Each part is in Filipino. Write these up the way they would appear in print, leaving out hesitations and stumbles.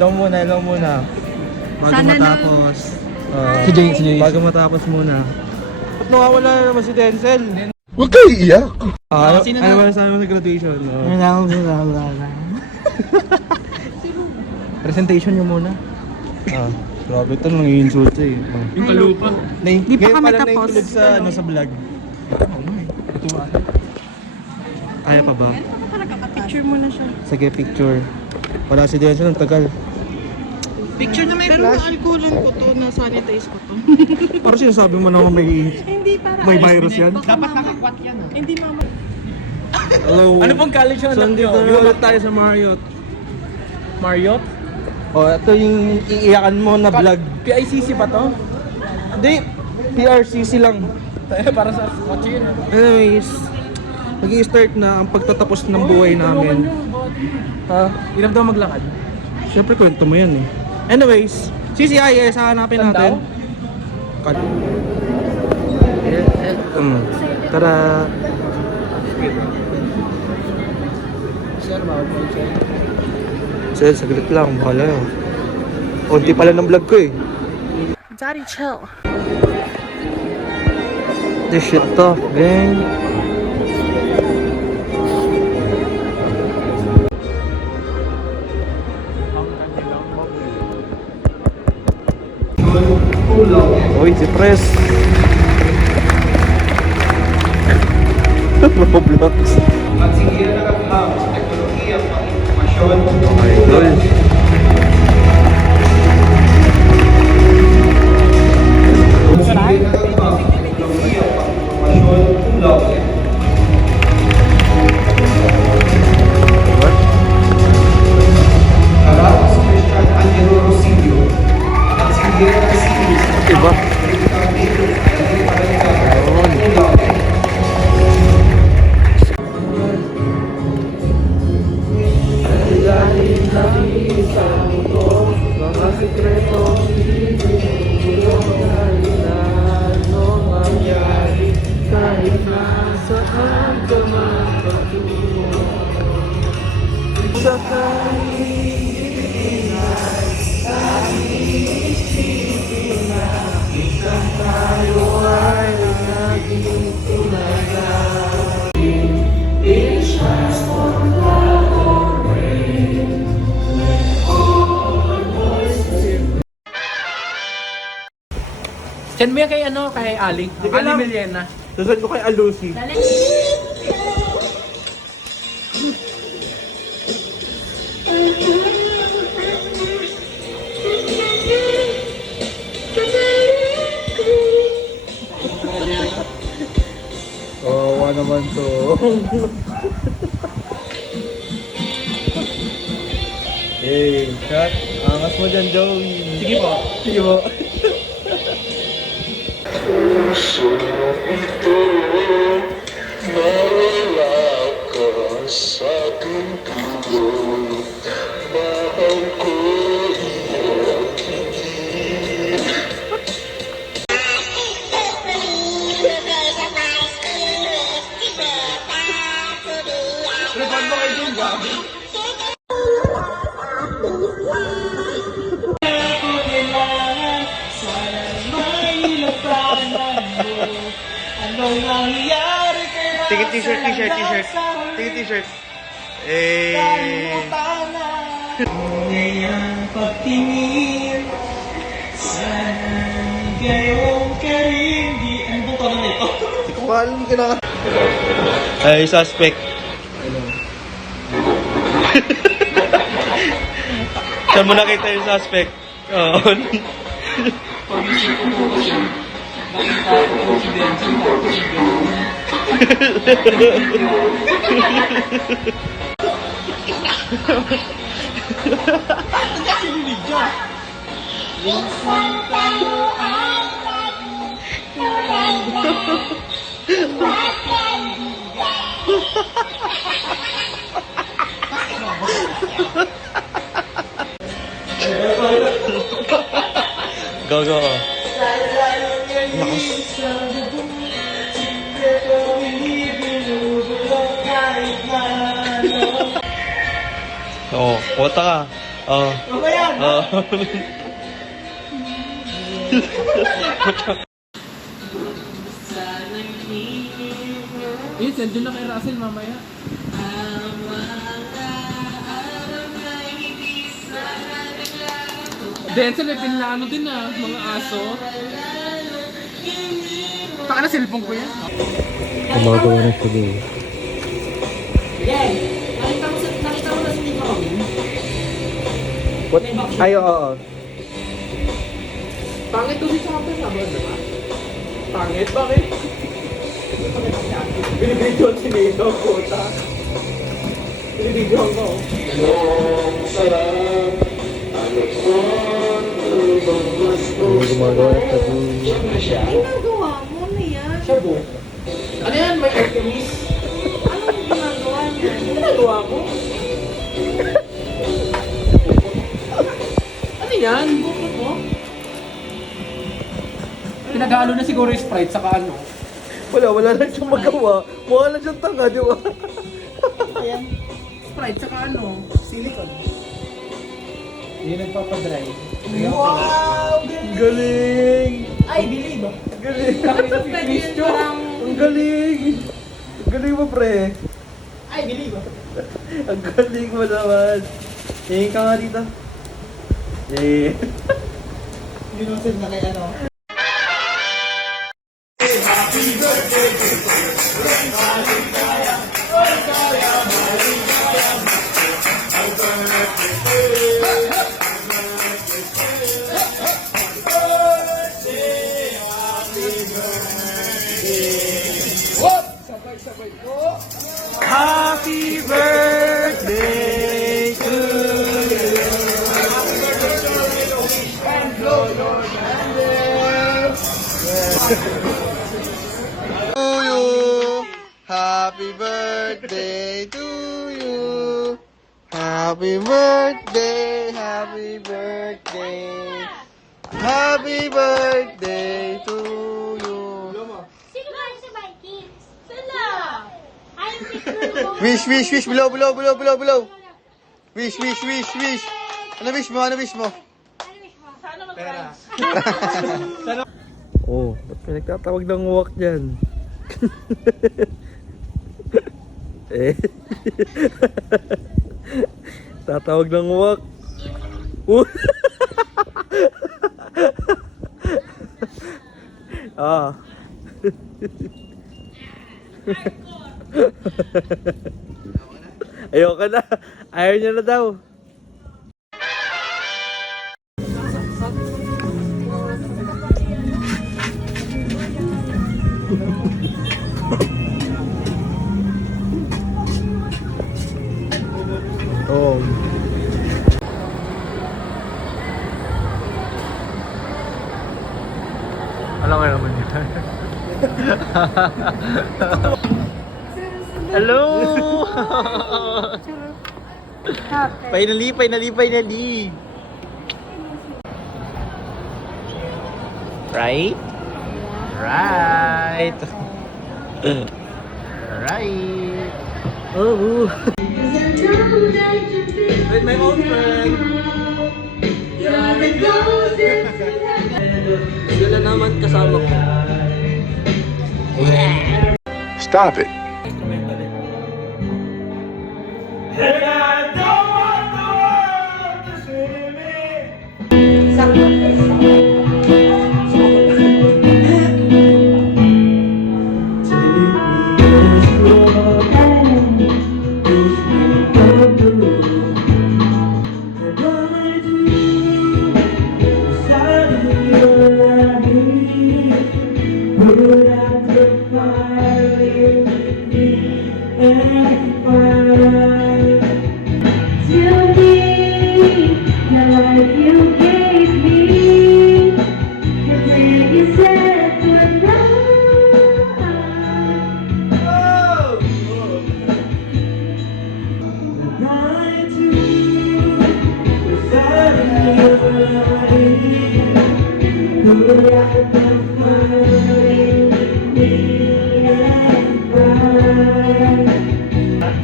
hello muna, hello muna. Bago Sana matapos. Si Jay. Bago matapos muna. Ba't nawawala na naman si Denzel? Huwag kayo iyak. Ano ba nasabi mo sa graduation? Presentation nyo muna. Grabe ito, nang-i-insult eh. Yung kalupa. Di pa Ngayon kami pala tapos. na-include sa vlog. Kaya pa ba? Picture mo na siya. Sige, picture. Wala si Denzel, ang tagal. Picture na may flash. Pero alcoholan ko to, na-sanitize ko to. Parang sinasabi mo naman Hindi para. may virus yan. Dapat nakakwat yan. Hindi mama. Hello. Ano pong college yung So, anak nyo? dito ulit tayo sa Marriott. Marriott? Oh, ito yung iiyakan mo na vlog. PICC ba to? Hindi, PRCC lang. Para sa kotse yun. Anyways, mag-i-start na ang pagtatapos ng buhay namin. Ha? Hirap daw maglakad. Siyempre, kwento mo yan eh. Anyways, CCIS, hanapin natin. Tara. Sir, saglit lang. Bahala yun. Unti pala ng vlog ko eh. Daddy, chill. This shit tough, gang. Uy, si Pres. Roblox. Idol. Diba? Send mo yan kay kay Ali. Sige Ali lang. Millena. Susunod ko kay Alusi. Oh, naman to. Hey, cut. Angas mo dyan, Joey. Sige po. Sige po. Tingin t-shirt. Tingin t-shirt. Ngayang pagtingin sana gayong ka rin di... Ano bang tanong nito? Paano ka na? Ay, suspect. Saan mo nakita yung suspect? Oo. Pag-isip ko po kasi nakita ko po si Denzel tapos si Go, go. Oo, kota ka. Oh. Ano yan? Oh. Yun, send yun na kay Russell mamaya. Denzel, may pinlano din mga aso. Taka na cellphone ko yan. Gumagawa na siya doon. Nakita mo na si Tito Robin? What? Ay, oo. Pangit to si Chopper na ba, diba? Pangit? Bakit? Binibidyoan si Nino, puta. Binibidyoan ko. Gumagawa na siya doon. Ginagawa mo na yan. Shabu. Ano yan? May Artemis? Anong ginagawa niya? Ano ginagawa mo? Ano yan? Bukod mo? Pinaghalo na siguro yung Sprite saka ano. Wala lang siyang magawa. Mukha lang siyang tanga, di ba? Ayan. Sprite saka ano. Silicone. Hindi nagpapadry. Wow! Galing! I believe. Galing! Pwede yun parang... Ang galing! Ang galing mo, pre. I believe. Ang galing mo naman. Hingin ka nga dito. Eh. Ginusin na kay ano. Happy birthday to you. Happy birthday to you. Happy birthday, happy birthday. Happy birthday to you. Sino ba si Vikings? Sila! Ay, picture mo. Wish, wish, wish. Below, below, below, below, below. Wish, wish, wish, wish. Ano wish mo? Ano wish mo? Ano wish mo? Sana mag-price. Oh, ba't may nagtatawag ng walk dyan? Eh. Tatawag ng walk. Ah. Ayoko na. Ayaw niya na daw. Oh. Alam nga naman yun. Hello! Finally, finally, finally! Right? Right! Right! Oh! With my own friend! Sila naman kasama ko. Stop it.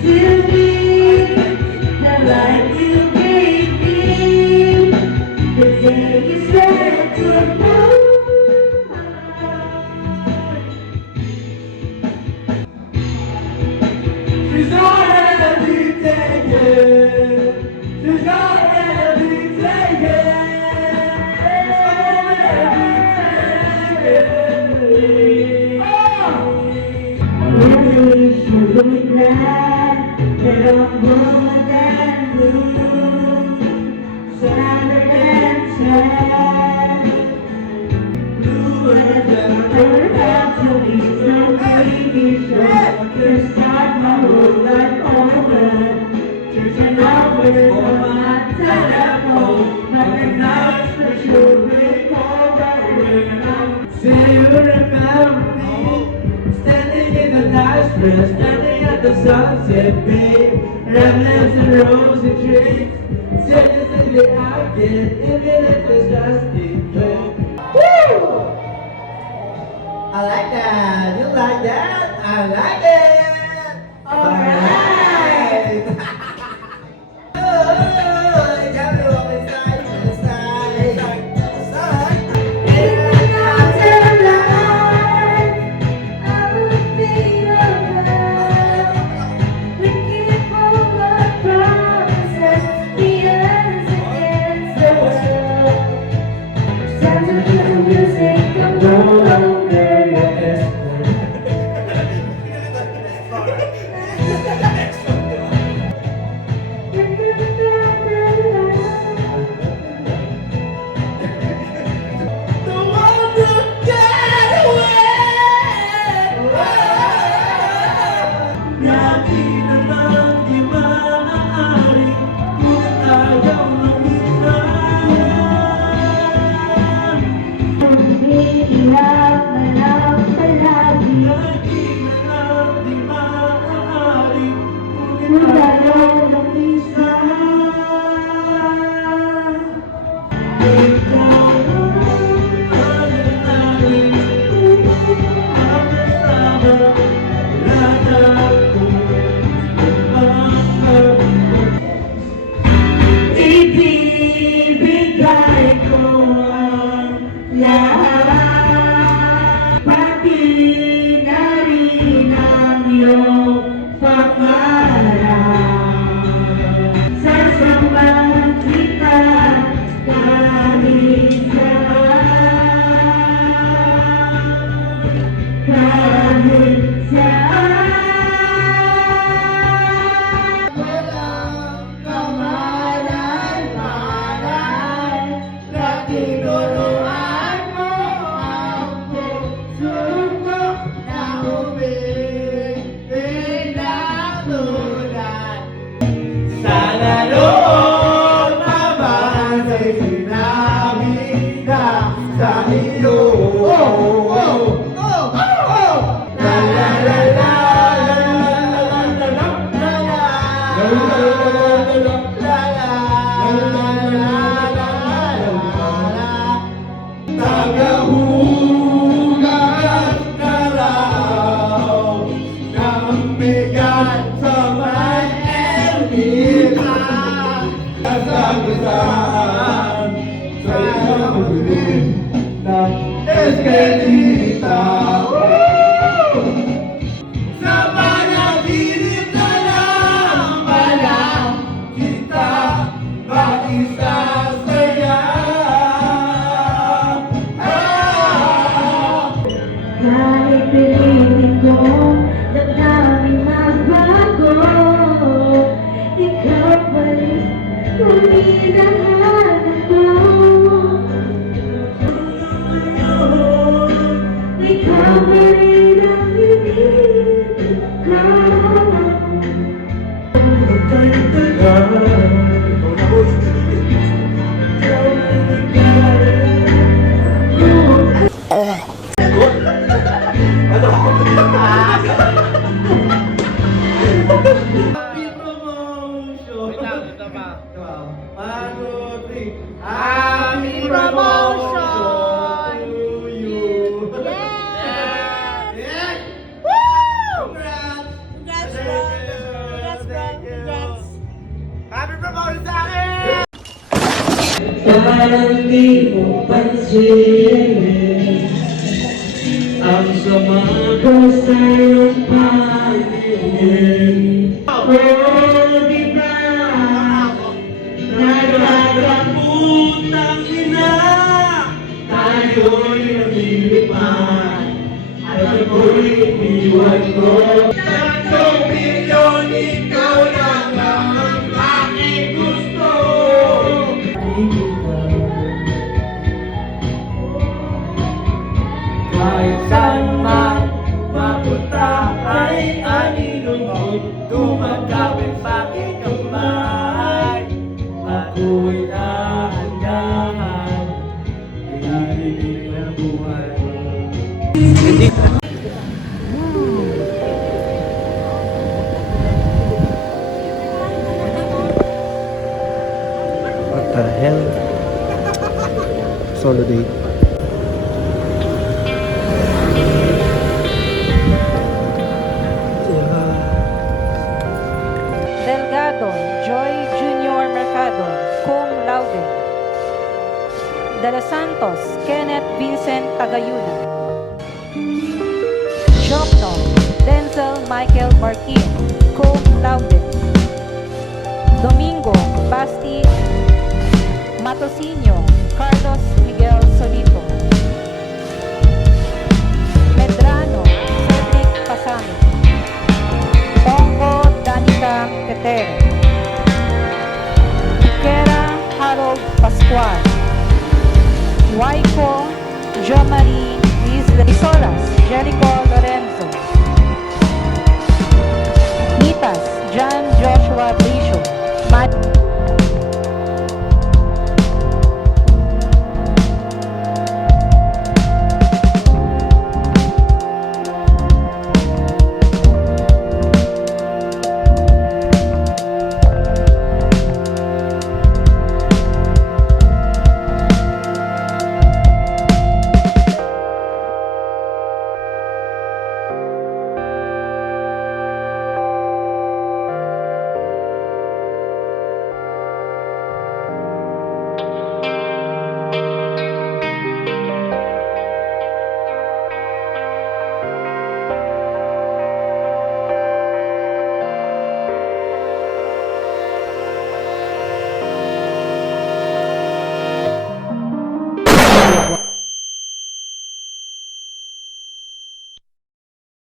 To me, the life you gave me. Standing at the sunset, babe. Remnants and rosy trees. Seriously, I get even if it's just a joke. Woo! I like that. You like that? I like it. Alright. Oh, got me walking side to side, side to side. Happy promotion to you. Yes. Woo! Congrats. Congrats, bro. Congrats, bro. Congrats. Happy promotion sa akin! Parang di mo pansinin ang sama ko sa iyong paningin. Oh, di ba nagkakaputang ina tayo'y naglilipan at ako'y iniwan ko. 3 milyon ikaw na nga Kahit saan man mapunta ay anilungkot, tumakapit sa aking kamay. Ako'y dahan-dahan, pinahimik ng buhay. What the hell? Solo date. Delgado Joy Junior Mercado, cum laude. De los Santos Kenneth Vincent Tagayuda. Jokno Denzel Michael Marquin, cum laude. Domingo Basti Matosinho Carlos Miguel Solito. Medrano Cedric Pasami. Pongo Danica Ketere. Kera Harold Pascual. Waiko Jomari Isolas Jericho Lorenzo. Nitas John Joshua Brisho.